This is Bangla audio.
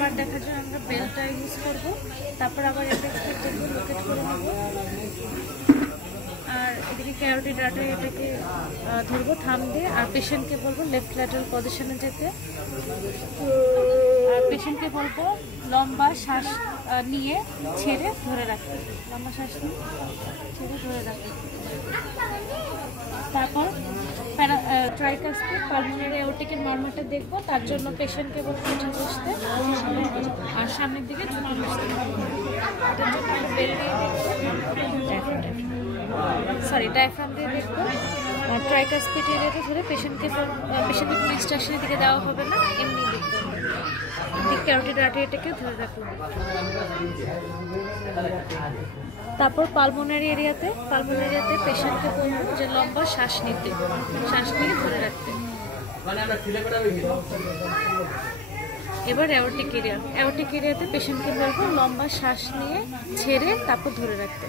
মার দেখার জন্য আমরা বেলটা ইউজ করব। তারপর আবার অ্যাপেক্স দেখবো, লোকেট করে নেব। আর এদিকে ক্যারোটিড আর্টারি এটাকে ধরবো থাম দিয়ে, আর পেশেন্টকে বলবো লেফট ল্যাটারাল পজিশনে যেতে। আর পেশেন্টকে বলবো লম্বা শ্বাস নিয়ে ছেড়ে ধরে রাখতে, লম্বা শ্বাস নিয়ে ছেড়ে ধরে রাখতে। তারপর ট্রাইকাসপিড পালমোনারি অ্যাওর্টিকের নরমালটা দেখবো, তার জন্য পেশেন্টকে বলবো উঠে বসতে আর সামনের দিকে ঝুঁকে বসতে। এটার জন্য আমরা বেল দিয়ে দেখবো, সরি ডায়াফ্রাম দিয়ে দেখবো। ট্রাইকাসপিড এরিয়াতে ধরে পেশেন্টকে কোনো ইনস্ট্রাকশনের দিকে দেওয়া হবে না, এমনি দেখবো। ক্যারোটিড আর্টারিটাকে ধরে রাখবো। তারপর পালমোনারি এরিয়াতে পেশেন্টকে বলবো যে লম্বা শ্বাস নিতে, শ্বাস নিয়ে ধরে রাখতে। এবার অ্যাওর্টিক এরিয়াতে পেশেন্টকে বলবো লম্বা শ্বাস নিয়ে ছেড়ে তারপর ধরে রাখতে।